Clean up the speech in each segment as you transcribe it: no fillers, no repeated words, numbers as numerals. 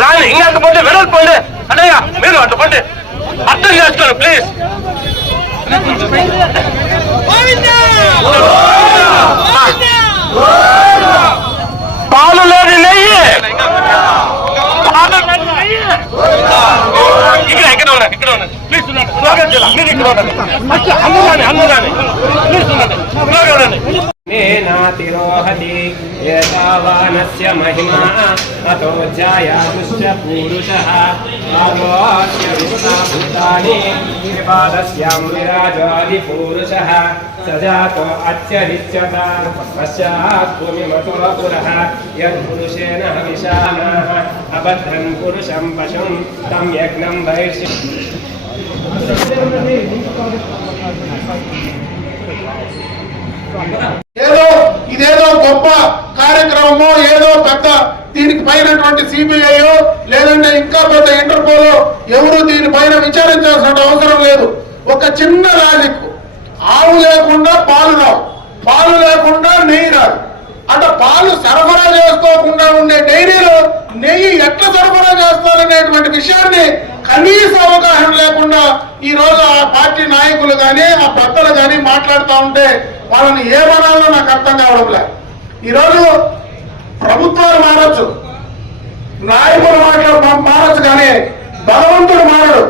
రాని ఇంకపోతే వెళ్ళిపోండి అన్నయ్య, మీరు అట్టుకోండి, అర్థం చేసుకోండి ప్లీజ్. పాలు లేని నెయ్యి, ఇక్కడ ఉండండి, ఇక్కడ ఉండండి ప్లీజ్, మీరు ఇక్కడ ఉండండి, అన్నదాన్ని ప్లీజ్ ఉండండి. तिरोहति एतावानस्य महिमा अतो जायातुश्च पूरुषः आरोह्य विश्वभूतानि त्रिपादस्यां विराजादिपूरुषः स जातो अत्यरिच्यत पश्चात् भूमिमतुरपुरः यत्पुरुषेण हविषाणाः अबद्धं पुरुषं पशुं तं यज्ञं वैश्य ఏదో ఇదేదో గొప్ప కార్యక్రమమో ఏదో పెద్ద దీనికి పైనటువంటి సిబిఐ లేదంటే ఇంకా పెద్ద ఇంటర్పోలో ఎవరు దీనిపైన విచారించాల్సిన అవసరం లేదు. ఒక చిన్న లాజిక్, ఆవు లేకుండా పాలు రావు, పాలు లేకుండా నెయ్యి రాదు. అంటే పాలు సరఫరా చేసుకోకుండా ఉండే డైరీలో నెయ్యి ఎట్లా సరఫరా చేస్తారనేటువంటి విషయాన్ని కనీస అవగాహన లేకుండా ఈ రోజు ఆ పార్టీ నాయకులు కానీ ఆ పెద్దలు కానీ మాట్లాడుతూ ఉంటే వాళ్ళని ఏమనాలో నాకు అర్థం కావడం లేదు. ఈరోజు ప్రభుత్వాలు మారచ్చు, నాయకులు మారచ్చు, కానీ భగవంతుడు మారడు.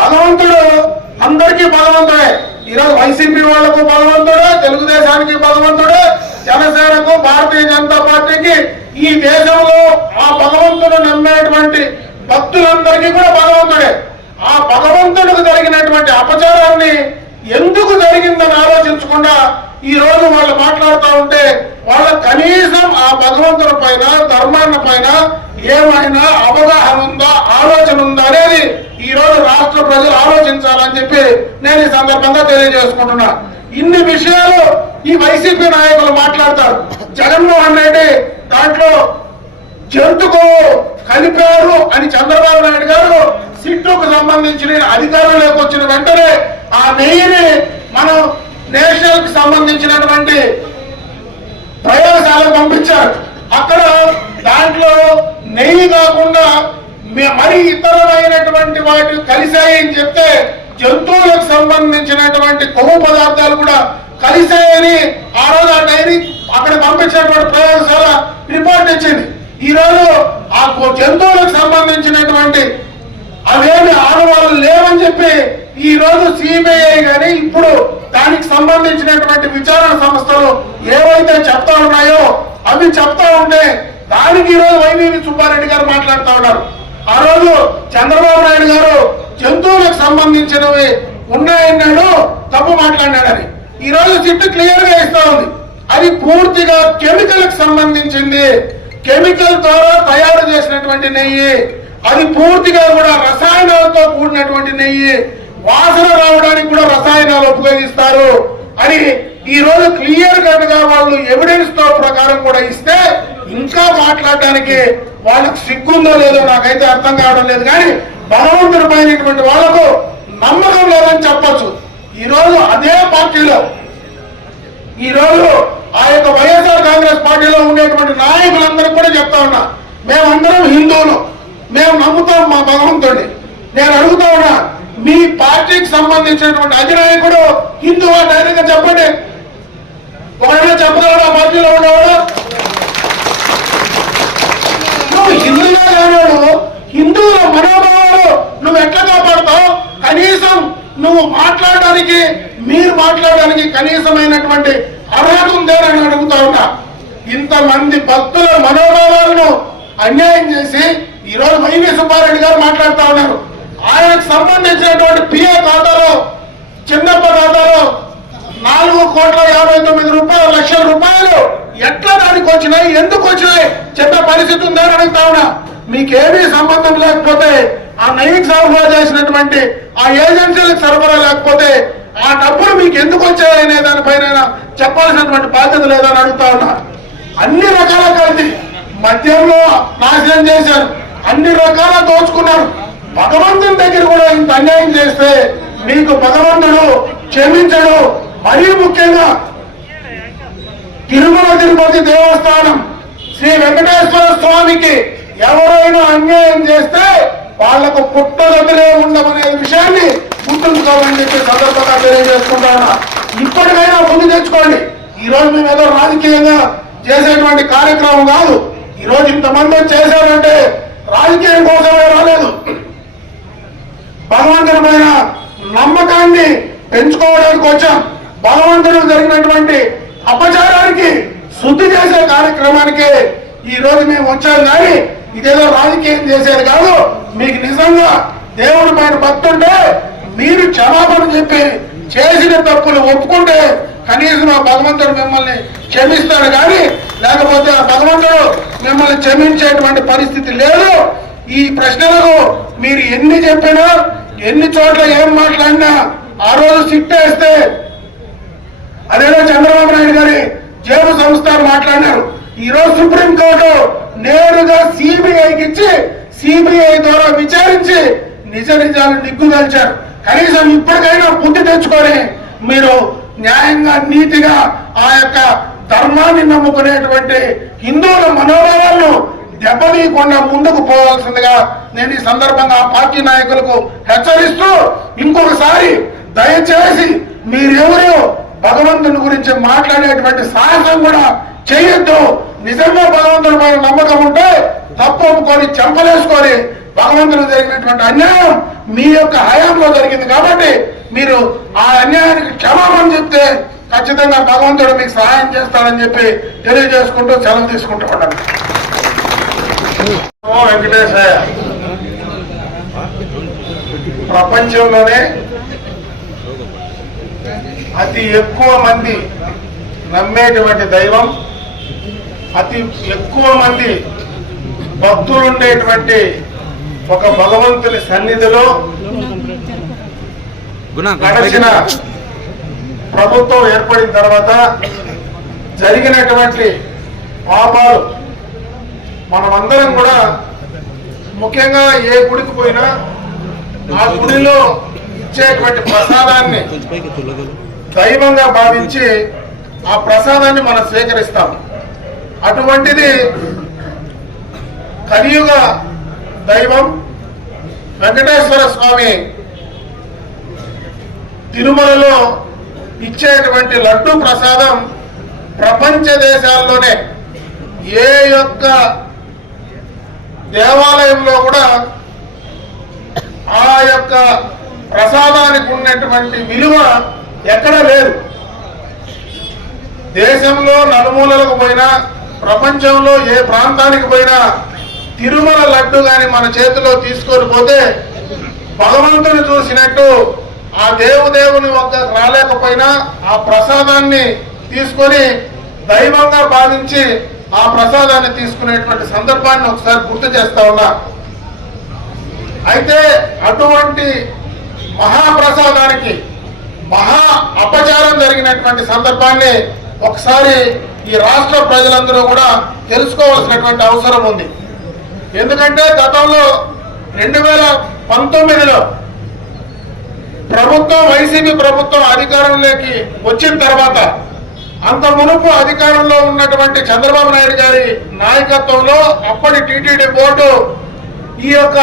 భగవంతుడు అందరికీ భగవంతుడే. ఈరోజు వైసీపీ వాళ్లకు భగవంతుడే, తెలుగుదేశానికి భగవంతుడే, జనసేనకు, భారతీయ జనతా పార్టీకి, ఈ దేశంలో ఆ భగవంతుడు నమ్మేటువంటి భక్తులందరికీ కూడా భగవంతుడే. ఆ భగవంతుడికి జరిగినటువంటి అపచారాన్ని ఎందుకు జరిగిందని ఆలోచించకుండా ఈ రోజు వాళ్ళు మాట్లాడుతూ ఉంటే వాళ్ళ కనీసం ఆ భగవంతుడి పైన, ధర్మాన్ని పైన ఏమైనా అవగాహన ఉందా, ఆలోచన ఉందా అనేది ఈ రోజు రాష్ట్ర ప్రజలు ఆలోచించాలని చెప్పి నేను ఈ సందర్భంగా తెలియజేసుకుంటున్నా. ఇన్ని విషయాలు ఈ వైసీపీ నాయకులు మాట్లాడతారు. జగన్మోహన్ రెడ్డి దాంట్లో జంతుకు కలిపారు అని చంద్రబాబు నాయుడు గారు సిట్టుకు సంబంధించిన అధికారంలోకి వచ్చిన వెంటనే ఆ నెయ్యిని మనం నేషనల్ కి సంబంధించినటువంటి ప్రయోగశాలకు పంపించారు. అక్కడ దాంట్లో నెయ్యి కాకుండా మరి ఇతరమైనటువంటి వాటి కలిసాయని చెప్తే జంతువులకు సంబంధించినటువంటి కొవ్వు పదార్థాలు కూడా కలిసాయని ఆ రోజు ఆ డైరీ అక్కడ పంపించినటువంటి ప్రయోగశాల రిపోర్ట్ ఇచ్చింది. ఈ రోజు ఆ జంతువులకు సంబంధించినటువంటి అవేమి ఆనవాళ్ళు లేవని చెప్పి ఈ రోజు సిబిఐ గాని ఇప్పుడు దానికి సంబంధించినటువంటి విచారణ సంస్థలు ఏవైతే చెప్తా ఉన్నాయో అవి చెప్తా ఉంటే దానికి ఈ రోజు వైవి సుబ్బారెడ్డి గారు మాట్లాడుతూ ఉన్నారు. ఆ రోజు చంద్రబాబు నాయుడు గారు జంతువులకు సంబంధించినవి ఉన్నాయన్నాడు, తప్పు మాట్లాడినాడని. ఈ రోజు సిట్టు క్లియర్ గా ఇస్తా ఉంది. అది పూర్తిగా కెమికల్ కి సంబంధించింది, కెమికల్ ద్వారా తయారు చేసినటువంటి నెయ్యి, అది పూర్తిగా కూడా రసాయనాలతో కూడినటువంటి నెయ్యి, వాసన రావడానికి కూడా రసాయనాలు ఉపయోగిస్తారు అని ఈ రోజు క్లియర్ కట్ గా వాళ్ళు ఎవిడెన్స్ తో ప్రకారం కూడా ఇస్తే ఇంకా మాట్లాడడానికి వాళ్ళకి సిగ్గుందో లేదో నాకైతే అర్థం కావడం లేదు. కానీ భగవంతుడి పైనటువంటి వాళ్లకు నమ్మకం లేదని చెప్పచ్చు. ఈ రోజు అదే పార్టీలో ఈ రోజు ఆ యొక్క వైఎస్ఆర్ కాంగ్రెస్ పార్టీలో ఉండేటువంటి నాయకులందరికీ కూడా చెప్తా ఉన్నా, మేమందరం హిందువులు, మేము నమ్ముతాం మా భగవంతుడిని. నేను అడుగుతా ఉన్నా, మీ పార్టీకి సంబంధించినటువంటి అధినాయకుడు హిందువా? డైరెక్ట్ గా చెప్పండి. ఒకవేళ చెప్పగలడు ఆ పార్టీలో ఉండేవాడు? నువ్వు హిందువుగా కానివాడు, హిందువుల మనోభావాలు నువ్వు ఎట్లా కాపాడుతావు? కనీసం నువ్వు మాట్లాడడానికి, మీరు మాట్లాడడానికి కనీసమైనటువంటి అర్హత ఉందేనని అడుగుతా ఉన్నా. ఇంతమంది భక్తుల మనోభావాలను అన్యాయం చేసి ఈ రోజు వైవి సుబ్బారెడ్డి గారు మాట్లాడుతూ ఉన్నారు. ఆయనకు సంబంధించినటువంటి పిఏ ఖాతాలో, చిన్నప్ప ఖాతాలో 4,59,00,000 రూపాయలు ఎట్లా దానికి వచ్చినాయి, ఎందుకు వచ్చినాయి చెప్పే పరిస్థితి ఉందని అడుగుతా ఉన్నా. మీకేమీ సంబంధం లేకపోతే, ఆ నెయ్యికి సరఫరా చేసినటువంటి ఆ ఏజెన్సీలకు సరఫరా లేకపోతే ఆ డబ్బులు మీకు ఎందుకు వచ్చాయనే దానిపైన చెప్పాల్సినటువంటి బాధ్యత లేదని అడుగుతా ఉన్నా. అన్ని రకాల కలిసి మద్యంలో నాశనం చేశారు, అన్ని రకాల దోచుకున్నారు. భగవంతుని దగ్గర కూడా ఇంత అన్యాయం చేస్తే మీకు భగవంతుడు క్షమించడు. మరీ ముఖ్యంగా తిరుమల తిరుపతి దేవస్థానం శ్రీ వెంకటేశ్వర స్వామికి ఎవరైనా అన్యాయం చేస్తే వాళ్లకు పుట్టగతులే ఉండమనే విషయాన్ని గుర్తుంచుకోవాలని చెప్పి సందర్భంగా తెలియజేసుకుంటాను. ఇప్పటికైనా ముందు తెచ్చుకోండి. ఈ రోజు మేము ఏదో రాజకీయంగా చేసేటువంటి కార్యక్రమం కాదు. ఈ రోజు ఇంతమంది చేశారంటే రాజకీయం కోసమే రాలేదు. భగవంతుడి పైన నమ్మకాన్ని పెంచుకోవడానికి వచ్చాం. భగవంతుడు జరిగినటువంటి అపచారానికి శుద్ధి చేసే కార్యక్రమానికి ఈ రోజు మేము వచ్చాం. కానీ ఇదేదో రాజకీయం చేసేది కాదు. మీకు నిజంగా దేవుడి పైన భక్తుంటే మీరు క్షమాపణ చెప్పి చేసిన తప్పులు ఒప్పుకుంటే కనీసం ఆ భగవంతుడు మిమ్మల్ని క్షమిస్తాడు. కానీ లేకపోతే ఆ భగవంతుడు మిమ్మల్ని క్షమించేటువంటి పరిస్థితి లేదు. ఈ ప్రశ్నలకు మీరు ఎన్ని చెప్పినా ఎన్ని చోట్ల ఏం మాట్లాడినా ఆ రోజు సిట్టేస్తే అదేదో చంద్రబాబు నాయుడు గారి జేబు సంస్థలు మాట్లాడినారు. ఈ రోజు సుప్రీంకోర్టు నేరుగా సిబిఐకి ఇచ్చి సిబిఐ ద్వారా విచారించి నిజ నిజాలు నిగ్గుదల్చారు. కనీసం ఇప్పటికైనా బుద్ధి తెచ్చుకొని మీరు న్యాయంగా నీతిగా ఆ యొక్క ధర్మాన్ని నమ్ముకునేటువంటి హిందువుల మనోభావాలను దెబ్బతీయకుండా ముందుకు పోవాల్సిందిగా నేను ఈ సందర్భంగా ఆ పార్టీ నాయకులకు హెచ్చరిస్తూ ఇంకొకసారి దయచేసి మీరెవరో భగవంతుని గురించి మాట్లాడేటువంటి సాహసం కూడా చేయొద్దు. నిజంగా భగవంతుని పైన నమ్మకం ఉంటే తప్పు ఒప్పుకొని చెంపలేసుకొని భగవంతుడు జరిగినటువంటి అన్యాయం మీ యొక్క హయాంలో జరిగింది కాబట్టి మీరు ఆ అన్యాయానికి క్షమాపణ చెప్తే ఖచ్చితంగా భగవంతుడు మీకు సహాయం చేస్తాడని చెప్పి తెలియజేసుకుంటూ సెలవు తీసుకుంటూ ఉన్నాను. వెంకటేశయ్య ప్రపంచంలోనే అతి ఎక్కువ మంది నమ్మేటువంటి దైవం, అతి ఎక్కువ మంది భక్తులు ఉండేటువంటి ఒక భగవంతుని సన్నిధిలో గడిచిన ప్రభుత్వం ఏర్పడిన తర్వాత జరిగినటువంటి పాపాలు మనమందరం కూడా ముఖ్యంగా ఏ గుడికి పోయినా ఆ గుడిలో ఇచ్చేటువంటి ప్రసాదాన్ని దైవంగా భావించి ఆ ప్రసాదాన్ని మనం స్వీకరిస్తాం. అటువంటిది కలియుగ దైవం వెంకటేశ్వర స్వామి తిరుమలలో ఇచ్చేటువంటి లడ్డు ప్రసాదం ప్రపంచ దేశాల్లోనే ఏ యొక్క దేవాలయంలో కూడా ఆ యొక్క ప్రసాదానికి ఉన్నటువంటి విలువ ఎక్కడ లేదు. దేశంలో నలుమూలలకు పోయినా ప్రపంచంలో ఏ ప్రాంతానికి పోయినా తిరుమల లడ్డు గాని మన చేతిలో తీసుకొని పోతే భగవంతుని చూసినట్టు ఆ దేవుని వద్ద రాలేకపోయినా ఆ ప్రసాదాన్ని తీసుకొని దైవంగా భావించి ఆ ప్రసాదాన్ని తీసుకునేటువంటి సందర్భాన్ని ఒకసారి గుర్తు చేస్తా ఉన్నా. అయితే అటువంటి మహాప్రసాదానికి మహా అపచారం జరిగినటువంటి సందర్భాన్ని ఒకసారి ఈ రాష్ట్ర ప్రజలందరూ కూడా తెలుసుకోవాల్సినటువంటి అవసరం ఉంది. ఎందుకంటే గతంలో 2019లో ప్రభుత్వం వైసీపీ ప్రభుత్వం అధికారంలోకి వచ్చిన తర్వాత అంత మునుపు అధికారంలో ఉన్నటువంటి చంద్రబాబు నాయుడు గారి నాయకత్వంలో అప్పటి టీటీడీ బోర్డు ఈ యొక్క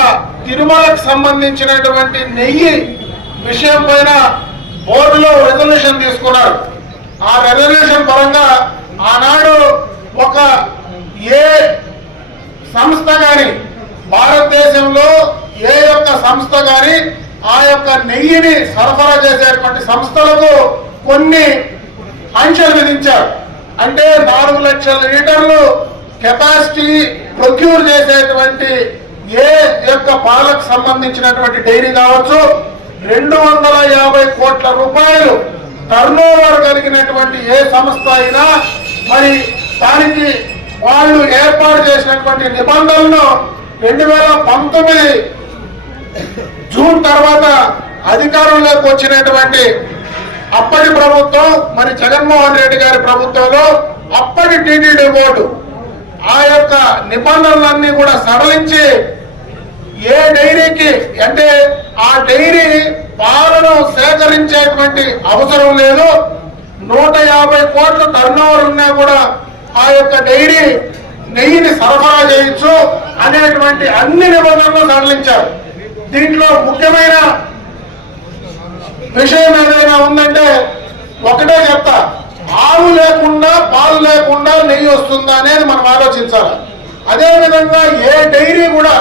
తిరుమలకు సంబంధించినటువంటి నెయ్యి విషయం పైన బోర్డులో రెజల్యూషన్ తీసుకున్నారు. ఆ రెజల్యూషన్ పరంగా ఆనాడు ఒక ఏ సంస్థ గాని భారతదేశంలో ఏ యొక్క సంస్థ గాని ఆ యొక్క నెయ్యిని సరఫరా చేసేటువంటి సంస్థలకు కొన్ని ఆంక్షలు విధించారు. అంటే 4 లక్షల లీటర్లు కెపాసిటీ ప్రొక్యూర్ చేసేటువంటి ఏ యొక్క పాలకు సంబంధించినటువంటి డైరీ కావచ్చు, 250 కోట్ల రూపాయలు టర్నోవర్ కలిగినటువంటి ఏ సంస్థ అయినా మరి దానికి వాళ్ళు ఏర్పాటు చేసినటువంటి నిబంధనలను 2019 జూన్ తర్వాత అధికారంలోకి వచ్చినటువంటి అప్పటి ప్రభుత్వం మరి జగన్మోహన్ రెడ్డి గారి ప్రభుత్వంలో అప్పటి టీటీడీ బోర్డు ఆ యొక్క నిబంధనలన్నీ కూడా సడలించి ఏ డైరీకి అంటే ఆ డైరీ పాలను సేకరించేటువంటి అవసరం లేదు. 150 కోట్ల టర్నోవర్ ఉన్నా కూడా ఆ యొక్క డైరీ నెయ్యిని సరఫరా చేయొచ్చు అనేటువంటి అన్ని నిబంధనలు సడలించారు. దీంట్లో ముఖ్యమైన విషయం ఏదైనా ఉందంటే ఒకటే చెప్తా, ఆవు లేకుండా పాలు లేకుండా నెయ్యి వస్తుందా అనేది మనం ఆలోచించాలి. అదేవిధంగా ఏ డైరీ కూడా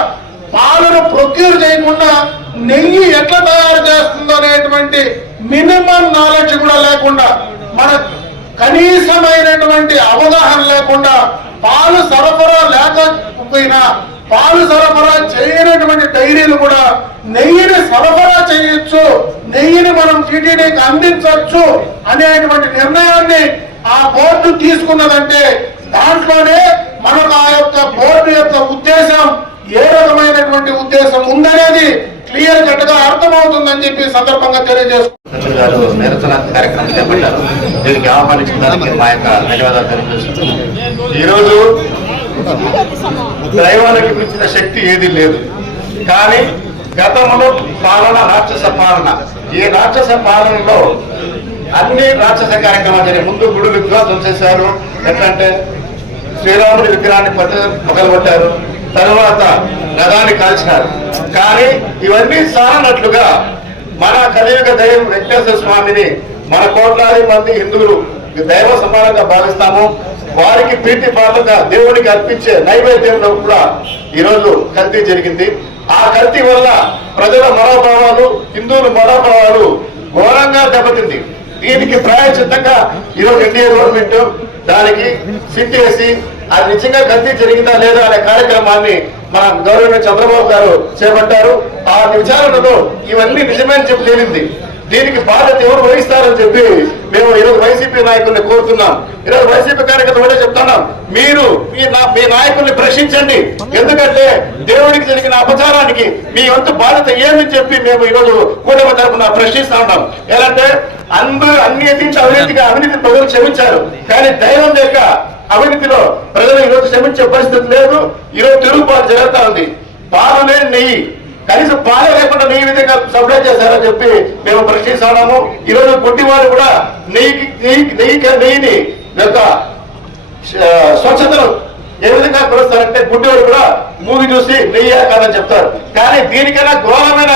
పాలను ప్రొక్యూర్ చేయకుండా నెయ్యి ఎట్లా తయారు చేస్తుందో అనేటువంటి మినిమం నాలెడ్జ్ కూడా లేకుండా, మన కనీసమైనటువంటి అవగాహన లేకుండా పాలు సరఫరా లేకపోయినా పాలు సరఫరా చేయనటువంటి డైరీలు కూడా నెయ్యిని సరఫరా చేయొచ్చు, నెయ్యిని మనం టీటీడీకి అందించవచ్చు అనేటువంటి నిర్ణయాన్ని ఆ బోర్డు తీసుకున్నదంటే దాంట్లోనే మనకు ఆ యొక్క బోర్డు యొక్క ఉద్దేశం ఏ రకమైనటువంటి ఉద్దేశం ఉందనేది క్లియర్ కట్ గా అర్థమవుతుందని చెప్పి సందర్భంగా తెలియజేస్తున్నారు. నిరసన కార్యక్రమం చేపట్టారు. దీనికి ఆహ్వానించడానికి మా యొక్క ధన్యవాదాలు తెలియజేస్తున్నాం. ఈరోజు దైవానికి మించిన శక్తి ఏది లేదు. కానీ గతంలో పాలన రాక్షస పాలన, ఈ రాక్షస పాలనలో అన్ని రాక్షస కార్యక్రమాలు జరిగాయి. ముందు గుడి విధ్వంసం చేశారు, ఎట్లంటే శ్రీరాముడి విగ్రహాన్ని పగలగొట్టారు, తర్వాత రథాన్ని కాల్చినారు. కానీ ఇవన్నీ సానట్లుగా మన కలియుగ దైవం వెంకటేశ్వర స్వామిని మన కోట్లాది మంది హిందువులు దైవ సమానంగా భావిస్తాము. వారికి ప్రీతి పాత్రగా దేవుడికి అర్పించే నైవేద్యంలో కూడా ఈరోజు కల్తీ జరిగింది. ఆ కల్తీ వల్ల ప్రజల మనోభావాలు, హిందువుల మనోభావాలు ఘోరంగా దెబ్బతింది. దీనికి ప్రాయశ్చిత్తంగా ఈరోజు ఎన్డీఏ గవర్నమెంట్ దానికి సిట్ చేసి అది నిజంగా కల్తీ జరిగిందా లేదా అనే కార్యక్రమాన్ని మన గవర్నమెంట్ చంద్రబాబు గారు చేపట్టారు. ఆ విచారణలో ఇవన్నీ నిజమని చెప్పి తేలింది. దీనికి బాధ్యత ఎవరు వహిస్తారని చెప్పి మేము ఈరోజు వైసీపీ నాయకుల్ని కోరుతున్నాం. ఈరోజు వైసీపీ కార్యకర్తలు కూడా చెప్తున్నాం, మీరు మీ నాయకుల్ని ప్రశ్నించండి. ఎందుకంటే దేవుడికి జరిగిన అపచారానికి మీ వంతు బాధ్యత ఏమని చెప్పి మేము ఈరోజు కూటమి తరఫున ప్రశ్నిస్తా ఉన్నాం. ఎలా అంటే అవినీతి ప్రజలు క్షమించారు, కానీ దైవం యొక్క అవినీతిలో ప్రజలు ఈరోజు క్షమించే పరిస్థితి లేదు. ఈరోజు తిరుగుబాటు జరుగుతా ఉంది. పాలు లేని నెయ్యి, కనీసం పాలు లేకుండా నెయ్యి విధంగా సప్లై చేశారని చెప్పి మేము ప్రశ్నిస్తున్నాము. ఈరోజు గుడ్డి వాళ్ళు కూడా నెయ్యిని యొక్క స్వచ్ఛతను ఏ విధంగా కొలుస్తారంటే గుడ్డివాడు కూడా మూవీ చూసి నెయ్యి కాదని చెప్తారు. కానీ దీనికైనా ఘోరమైన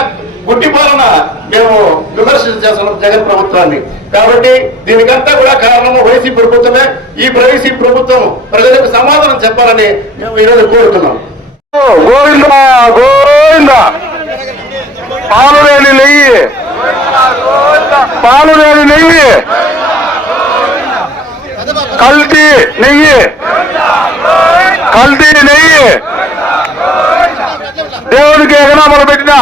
గుడ్డి పాలన మేము విమర్శలు చేస్తున్నాం జగన్ ప్రభుత్వాన్ని. కాబట్టి దీనికంతా కూడా కారణము వైసీపీ ప్రభుత్వమే. ఈ వైసీపీ ప్రభుత్వం ప్రజలకు సమాధానం చెప్పాలని మేము ఈరోజు కోరుతున్నాం. గోవింద గోవింద, పాలు లేని నెయ్యి, పాలు లేని నెయ్యి, కల్తీ నెయ్యి, కల్తీ నెయ్యి దేవుడికి ఎగనామలు పెట్టినా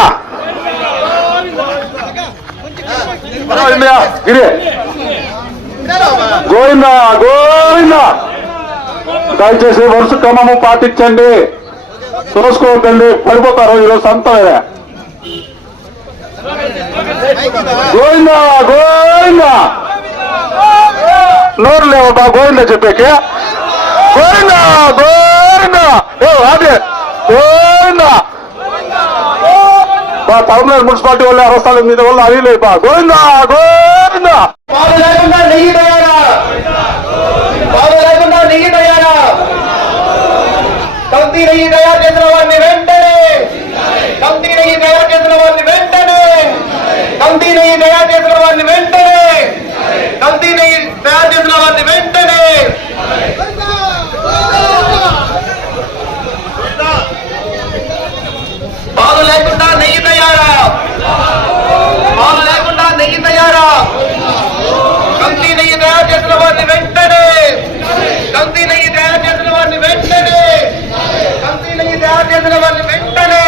గోవింద గోవింద. దయచేసి వరుస క్రమము పాటించండి, చూసుకోవద్దండి, పడిపోతారు. ఈరోజు సంతమే. గోవింద గోవింద, నోరు లేవబ్బా గోవింద చెప్పేకి. గోవింద గోవింద, అదే గోవింద. తమిళనాడు మున్సిపాలిటీ వాళ్ళు అరవస్థాల మీద వాళ్ళు అవి లేపా. గోవింద గోవింద. పాలు లేకుండా నెయ్యి తయారా, పాలు లేకుండా నెయ్యి తయారా, కల్తీ నెయ్యి తయారు చేసిన వారిని వెంటనే, కల్తీ నెయ్యి తయారు చేసిన వారిని వెంటనే, కల్తీ నెయ్యి తయారు చేసిన వారిని వెంటనే, కల్తీ నెయ్యి తయారు చేసిన వారిని వెంటనే. పాలు లేకుండా నెయ్యి తయారా, పాలు లేకుండా నెయ్యి తయారా, కల్తీ నెయ్యి తయారు చేసిన వారిని వెంటనే, కల్తీ నెయ్యి తయారు చేసిన వారిని వెంటనే, కల్తీ నెయ్యి తయారు చేసిన వారిని వెంటనే.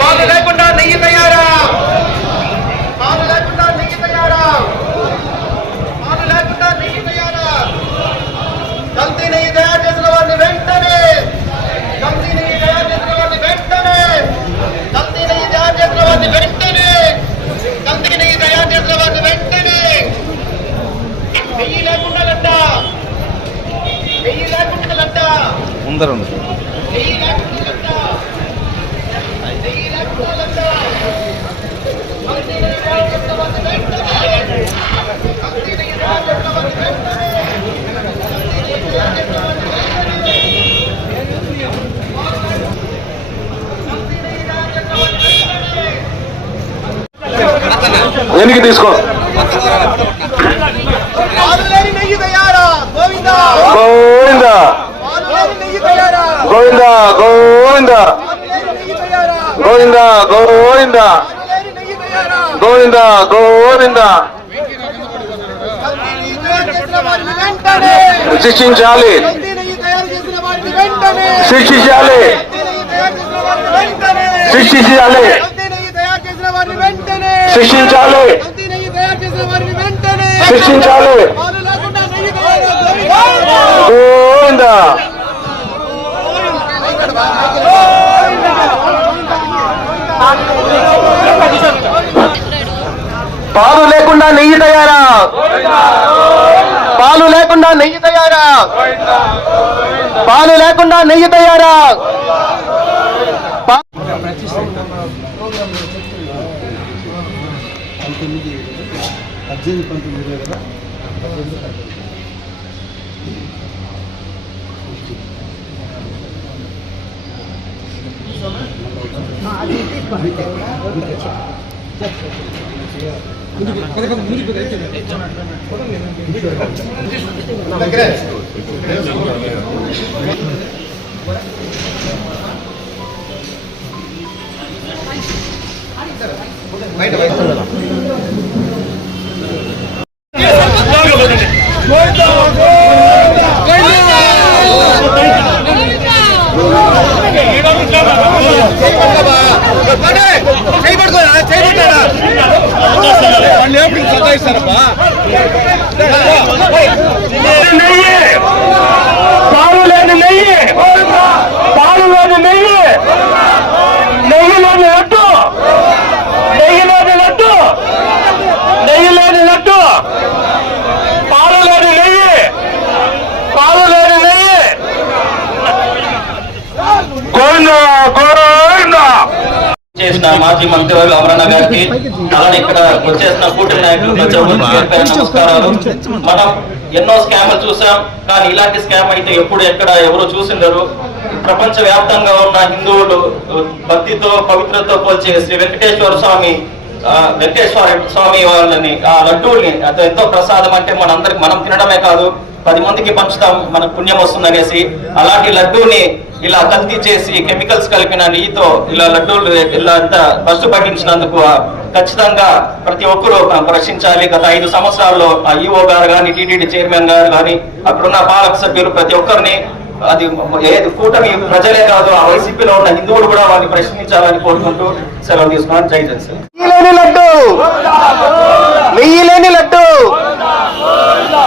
పాలు లేకుండా నెయ్యి తయారా, పాలు లేకుండా నెయ్యి తయారా, పాలు లేకుండా నెయ్యి తయారా, కల్తీ నెయ్యి తయారు చేసిన వారిని వెంటనే, కల్తీ నెయ్యి తయారు చేసిన వారిని వెంటనే, కల్తీ నెయ్యి తయారు చేసిన వారిని వెంటనే, కల్తీ నెయ్యి తయారు చేసిన వారిని వెంటనే. నెయ్యి లేకుండా లడ్డ, నెయ్యి లేకుండా లడ్డ, నెయ్యి లేకుండా లడ్డ, నెయ్యి వెనక్కి తీసుకో. పాలులేని నెయ్యి తయారా గోవింద గోవింద పాలులేని నెయ్యి తయారా గోవింద గోవింద పాలులేని నెయ్యి తయారా గోవింద గోవింద పాలులేని నెయ్యి తయారా గోవింద గోవింద. కల్తీ నెయ్యి తయారు చేసిన వారిని వెంటనే శిక్షించాలి, కల్తీ నెయ్యి తయారు చేసిన వారిని వెంటనే శిక్షించాలి, కల్తీ నెయ్యి తయారు చేసిన వారిని వెంటనే శిక్షించాలి, కల్తీ నెయ్యి తయారు చేసిన వారిని వెంటనే శిక్షించాలి, కల్తీ నెయ్యి తయారు చేసిన వారిని వెంటనే శిక్షించాలి. పాలు లేకుండా నెయ్యి తయారు గోవింద పాలు లేకుండా నెయ్యి తయారా, పాలు లేకుండా నెయ్యి తయారా, పాలు లేకుండా నెయ్యి తయారా. పాలు లేని నెయ్యి, పాలు లేని నెయ్యి, నెయ్యి లేని లడ్డు, నెయ్యి లేని లడ్డు, నెయ్యి లేని లడ్డు, పాలు లేని నెయ్యి, పాలు లేని నెయ్యి. గోవింద గోవింద. చేసిన మాజీ మంత్రివర్యులు అమరన్న గారికి అలానే ఇక్కడ వచ్చేసిన కూటమి నాయకులు ప్రతి ఒక్కరికి పేరు పేరు నమస్కారాలు. మనం ఎన్నో స్కామ్లు చూసాం, కానీ ఇలాంటి స్కామ్ అయితే ఎప్పుడు ఎక్కడ ఎవరు చూసిండరు. ప్రపంచ వ్యాప్తంగా ఉన్న హిందువులు భక్తితో పవిత్రతో పోల్చే శ్రీ వెంకటేశ్వర స్వామి వాళ్ళని ఆ లడ్డూల్ని అది ఎంతో ప్రసాదం అంటే మనం తినడమే కాదు 10 మందికి పంచుతాం, మనకు పుణ్యం వస్తుందనేసి అలాంటి లడ్డూని ఇలా కల్తీ చేసి కెమికల్స్ కలిపిన నెయ్యితో ఇలా లడ్డూలు ఇలా అంతా బస్సు పట్టించినందుకు ఖచ్చితంగా ప్రతి ఒక్కరూ రక్షించాలి. గత 5 సంవత్సరాల్లో ఆ ఈఓ గారు కానీ టీటీడీ చైర్మన్ గారు కానీ అక్కడున్న పాలక సభ్యులు ప్రతి ఒక్కరిని అది ఏది కూటమి ప్రజలే కాదు ఆ వైసీపీలో ఉన్న హిందువులు కూడా వారిని ప్రశ్నించాలని కోరుకుంటూ సెలవు తీసుకున్నాను. జై జగన్ సార్. లడ్డు నెయ్యి లేని లడ్డు,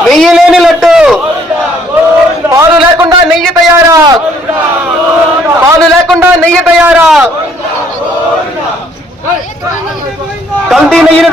నెయ్యి లేని లడ్డు, పాలు లేకుండా నెయ్యి తయారా, పాలు లేకుండా నెయ్యి తయారా, కల్తీ నెయ్యిని